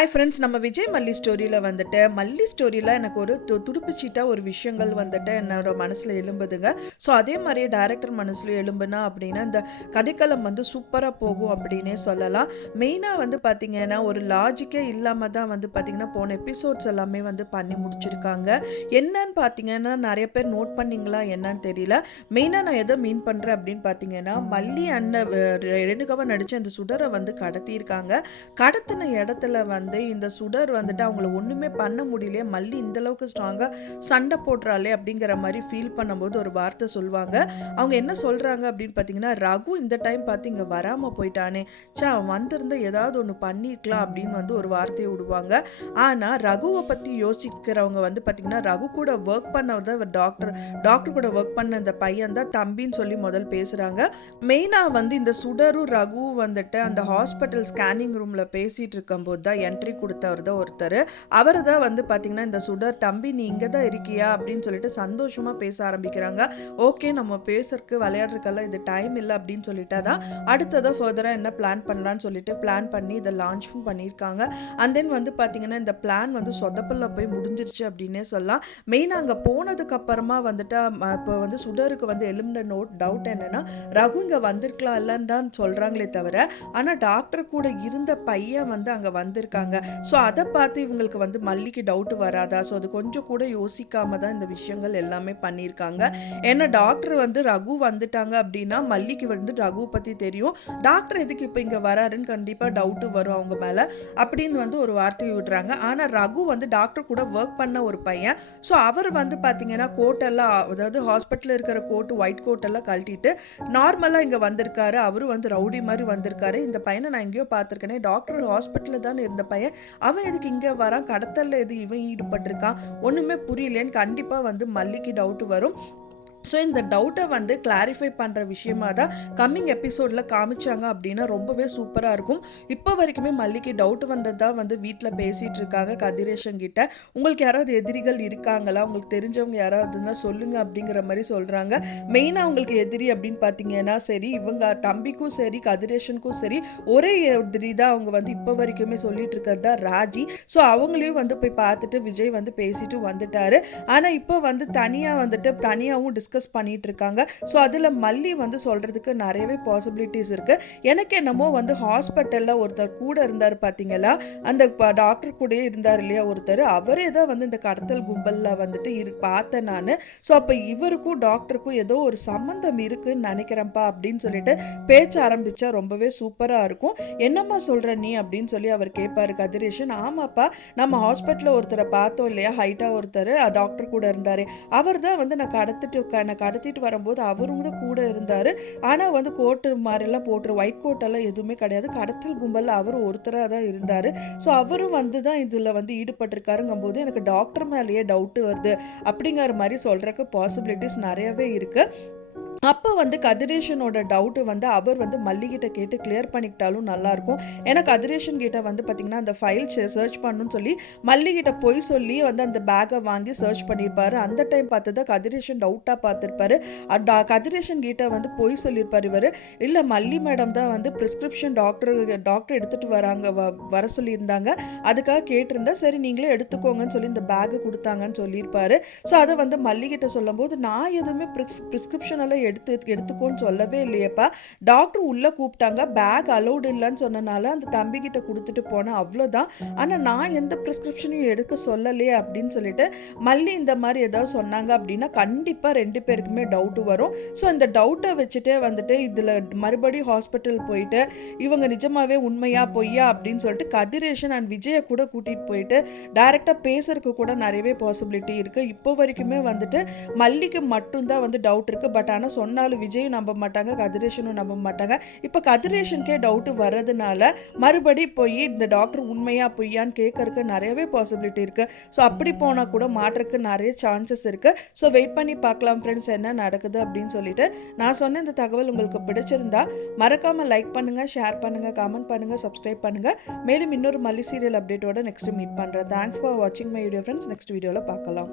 Hi friends, நம்ம விஜய் மல்லி ஸ்டோரியில் வந்துட்டு மல்லி ஸ்டோரியில் எனக்கு ஒரு துடுப்புச்சீட்டாக ஒரு விஷயங்கள் வந்துட்டு என்னோட மனசில் எழும்புதுங்க. ஸோ அதே மாதிரியே டைரக்டர் மனசுலையும் எழும்புனா அப்படின்னா இந்த கதைக்களம் வந்து சூப்பராக போகும் அப்படின்னே சொல்லலாம். மெயினாக வந்து பார்த்திங்கன்னா ஒரு லாஜிக்கே இல்லாமல் தான் வந்து பார்த்திங்கன்னா போன எபிசோட்ஸ் எல்லாமே வந்து பண்ணி முடிச்சிருக்காங்க. என்னன்னு பார்த்தீங்கன்னா நிறைய பேர் நோட் பண்ணிங்களா என்னன்னு தெரியல. மெயினாக நான் எதை மீன் பண்ணுறேன் அப்படின்னு பார்த்தீங்கன்னா மல்லி அண்ணன் ரெணுகவா நடித்த அந்த சுடரை வந்து கடத்தியிருக்காங்க. கடத்தின இடத்துல வந்து இந்த சுடர் வந்துட்டு அவங்கள ஒன்றுமே பண்ண முடியலையே, மல்லி இந்த அளவுக்கு ஸ்ட்ராங்காக சண்டை போடுறாளே அப்படிங்கிற மாதிரி ஃபீல் பண்ணும்போது ஒரு வார்த்தை சொல்லுவாங்க. அவங்க என்ன சொல்கிறாங்க அப்படின்னு பார்த்தீங்கன்னா, ரகு இந்த டைம் பார்த்து இங்கே வராமல் போயிட்டானே, அவன் வந்திருந்த ஏதாவது ஒன்று பண்ணியிருக்கலாம் அப்படின்னு வந்து ஒரு வார்த்தையை விடுவாங்க. ஆனால் ரகுவை பற்றி யோசிக்கிறவங்க வந்து பார்த்திங்கன்னா ரகு கூட ஒர்க் பண்ணதை டாக்டர் கூட ஒர்க் பண்ண அந்த பையன் தான் தம்பின்னு சொல்லி முதல் பேசுகிறாங்க. மெயினாக வந்து இந்த சுடரும் ரகுவும் வந்துட்டு அந்த ஹாஸ்பிட்டல் ஸ்கேனிங் ரூமில் பேசிகிட்டு இருக்கும்போது தான் என்ட்ரி கொடுத்தவர் தான் ஒருத்தர். அவர் தான் வந்து பார்த்தீங்கன்னா இந்த சுடர் தம்பி நீ இங்கே தான் இருக்கியா அப்படின்னு சொல்லிட்டு சந்தோஷமாக பேச ஆரம்பிக்கிறாங்க. ஓகே, நம்ம பேசுறதுக்கு விளையாடுறதுக்கெல்லாம் இது டைம் இல்லை அப்படின்னு சொல்லிட்டா தான் அடுத்ததாக ஃபர்தராக என்ன பிளான் பண்ணலான்னு சொல்லிட்டு பிளான் பண்ணி இதை லான்ச்சும் பண்ணியிருக்காங்க. அண்ட் தென் வந்து பார்த்தீங்கன்னா இந்த பிளான் வந்து சொதப்பல்ல போய் முடிஞ்சிருச்சு அப்படின்னே சொல்லலாம். மெயினாக அங்கே போனதுக்கு அப்புறமா வந்துட்டு இப்போ வந்து சுடருக்கு வந்து எழுந்த டவுட் என்னன்னா ரகு இங்கே வந்திருக்கலாம் இல்லைன்னு தான் சொல்கிறாங்களே தவிர, ஆனால் டாக்டர் கூட இருந்த பையன் வந்து அங்கே வந்திருக்காங்க. ஸோ அதை பார்த்து இவங்களுக்கு வந்து மல்லிக்கு டவுட் வராதா? ஸோ அது கொஞ்சம் கூட யோசிக்காம தான் இந்த விஷயங்கள் எல்லாமே பண்ணியிருக்காங்க. ஏன்னா டாக்டர் வந்து ரகு வந்துட்டாங்க அப்படின்னா மல்லிக்கு வந்து ரகு பற்றி தெரியும். டாக்டர் எதுக்கு இப்போ இங்கே வராருன்னு கண்டிப்பாக டவுட்டு வரும் அவங்க மேலே அப்படின்னு வந்து ஒரு வார்த்தையை விடுறாங்க. ஆனால் ரகு வந்து டாக்டர் கூட ஒர்க் பண்ண ஒரு பையன். ஸோ அவர் வந்து பார்த்தீங்கன்னா கோட்டெல்லாம், அதாவது ஹாஸ்பிட்டலில் இருக்கிற கோட்டு ஒயிட் கோட்டெல்லாம் கழட்டிட்டு நார்மலாக இங்கே வந்திருக்காரு. அவரும் வந்து ரவுடி மாதிரி வந்திருக்காரு. இந்த பையனை நான் எங்கேயோ பார்த்துருக்கேனே, டாக்டர் ஹாஸ்பிட்டலில் தான் இருந்த பையன், அவன் எதுக்கு இங்கே வரான், கடத்தல்ல எது இவன் ஈடுபட்டிருக்கான், ஒன்றுமே புரியலேன்னு கண்டிப்பாக வந்து மல்லிக்கு டவுட் வரும். ஸோ இந்த டவுட்டை வந்து கிளாரிஃபை பண்ணுற விஷயமா தான் கம்மிங் எபிசோடில் காமிச்சாங்க அப்படின்னா ரொம்பவே சூப்பராக இருக்கும். இப்போ வரைக்குமே மல்லிக்கு டவுட் வந்தது தான் வந்து வீட்டில் பேசிகிட்டு இருக்காங்க கதிரேஷன் கிட்ட. உங்களுக்கு யாராவது எதிரிகள் இருக்காங்களா, உங்களுக்கு தெரிஞ்சவங்க யாராவதுன்னா சொல்லுங்கள் அப்படிங்கிற மாதிரி சொல்கிறாங்க. மெயினாக அவங்களுக்கு எதிரி அப்படின்னு பார்த்தீங்கன்னா சரி, இவங்க தம்பிக்கும் சரி கதிரேஷனுக்கும் சரி ஒரே எதிரி தான் அவங்க வந்து இப்போ வரைக்குமே சொல்லிட்டு இருக்கிறது தான் ராஜி. ஸோ அவங்களையும் வந்து போய் பார்த்துட்டு விஜய் வந்து பேசிட்டு வந்துட்டாரு. ஆனால் இப்போ வந்து தனியாகவும் டிஸ்கஸ் பண்ணிட்டு இருக்காங்க. ஸோ அதில் மல்லி வந்து சொல்றதுக்கு நிறையவே பாசிபிலிட்டிஸ் இருக்கு. எனக்கு என்னமோ வந்து ஹாஸ்பிட்டல்ல ஒருத்தர் கூட இருந்தார் பார்த்தீங்களா, அந்த டாக்டர் கூட இருந்தார் இல்லையா ஒருத்தர், அவரே தான் வந்து இந்த கடத்தல் கும்பலில் வந்துட்டு பார்த்தேன் நான். ஸோ அப்போ இவருக்கும் டாக்டருக்கும் ஏதோ ஒரு சம்மந்தம் இருக்குன்னு நினைக்கிறேன்ப்பா அப்படின்னு சொல்லிட்டு பேச்ச ஆரம்பிச்சா ரொம்பவே சூப்பராக இருக்கும். என்னம்மா சொல்ற நீ அப்படின்னு சொல்லி அவர் கேட்பாரு கதிரேஷன். ஆமாப்பா, நம்ம ஹாஸ்பிட்டலில் ஒருத்தரை பார்த்தோம் இல்லையா, ஹைட்டாக ஒருத்தர் டாக்டர் கூட இருந்தாரு, அவர் தான் வந்து நான் கடத்திட்டு வரும்போது அவரும் தான் கூட இருந்தார். ஆனால் வந்து கோட்டு மாதிரிலாம் போட்டு ஒயிட் கோட்டெல்லாம் எதுவுமே கிடையாது, கடத்தல் கும்பலில் அவரும் ஒருத்தராக தான் இருந்தார். ஸோ அவரும் வந்து தான் இதில் வந்து ஈடுபட்டிருக்காருங்கும் போது எனக்கு டாக்டர் மேலேயே டவுட்டு வருது அப்படிங்கிற மாதிரி சொல்கிறக்கு பாசிபிலிட்டிஸ் நிறையவே இருக்குது. அப்போ வந்து கதிரேஷனோட டவுட்டு வந்து அவர் வந்து மல்லிகிட்ட கேட்டு கிளியர் பண்ணிக்கிட்டாலும் நல்லாயிருக்கும். ஏன்னா கதிரேஷன் கிட்ட வந்து பார்த்திங்கன்னா அந்த ஃபைல் சர்ச் பண்ணணும்னு சொல்லி மல்லிகிட்ட போய் சொல்லி வந்து அந்த பேக்கை வாங்கி சர்ச் பண்ணியிருப்பாரு. அந்த டைம் பார்த்து தான் கதிரேஷன் டவுட்டாக பார்த்துருப்பாரு. கதிரேஷன் கிட்ட வந்து போய் சொல்லியிருப்பார் இவர், இல்லை மல்லி மேடம் தான் வந்து ப்ரிஸ்கிரிப்ஷன் டாக்டர் எடுத்துகிட்டு வர சொல்லியிருந்தாங்க, அதுக்காக கேட்டிருந்தா சரி நீங்களே எடுத்துக்கோங்கன்னு சொல்லி இந்த பேக்கை கொடுத்தாங்கன்னு சொல்லியிருப்பாரு. ஸோ அதை வந்து மல்லிகிட்ட சொல்லும் போது நான் எதுவுமே ப்ரிஸ்கிரிப்ஷன் எல்லாம் எடுத்துக்கோன்னு சொல்லவே இல்லையப்பா, டாக்டர் உள்ள கூப்பிட்டாங்க, பேக் அலௌடு இல்லைன்னு சொன்னனால அந்த தம்பி கிட்ட கொடுத்துட்டு போனேன், அவ்வளோதான், ஆனால் நான் எந்த ப்ரிஸ்கிரிப்ஷனையும் எடுக்க சொல்லலையே அப்படின்னு சொல்லிட்டு மல்லி இந்த மாதிரி ஏதாவது சொன்னாங்க அப்படின்னா கண்டிப்பாக ரெண்டு பேருக்குமே டவுட்டு வரும். ஸோ இந்த டவுட்டை வச்சுட்டே வந்துட்டு இதில் மறுபடியும் ஹாஸ்பிட்டல் போயிட்டு இவங்க நிஜமாவே உண்மையா பொய்யா அப்படின்னு சொல்லிட்டு கதிரேஷன் அண்ட் விஜயை கூட கூட்டிகிட்டு போயிட்டு டைரெக்டாக பேசுறதுக்கு கூட நிறையவே பாசிபிலிட்டி இருக்குது. இப்போ வரைக்குமே வந்துட்டு மல்லிக்கு மட்டும்தான் வந்து டவுட் இருக்குது. பட் ஆனால் சொன்னாலும் விஜயும் நம்ப மாட்டாங்க, கதிரேஷனும் நம்ப மாட்டாங்க. இப்போ கதிரேஷனுக்கே டவுட்டு வர்றதுனால மறுபடி போய் இந்த டாக்டர் உண்மையா பொய்யான்னு கேட்கறதுக்கு நிறையவே பாசிபிலிட்டி இருக்குது. ஸோ அப்படி போனால் கூட மாற்றக்கு நிறைய சான்சஸ் இருக்குது. ஸோ வெயிட் பண்ணி பார்க்கலாம் ஃப்ரெண்ட்ஸ் என்ன நடக்குது அப்படின்னு சொல்லிட்டு. நான் சொன்ன இந்த தகவல் உங்களுக்கு பிடிச்சிருந்தா மறக்காமல் லைக் பண்ணுங்கள், ஷேர் பண்ணுங்கள், கமெண்ட் பண்ணுங்கள், சப்ஸ்கிரைப் பண்ணுங்கள். மேலும் இன்னொரு மல்லி சீரியல் அப்டேட்டோட நெக்ஸ்ட் மீட் பண்ணுறேன். தேங்க்ஸ் ஃபார் வாட்சிங் மை வீடியோ ஃப்ரெண்ட்ஸ். நெக்ஸ்ட் வீடியோவில் பார்க்கலாம்.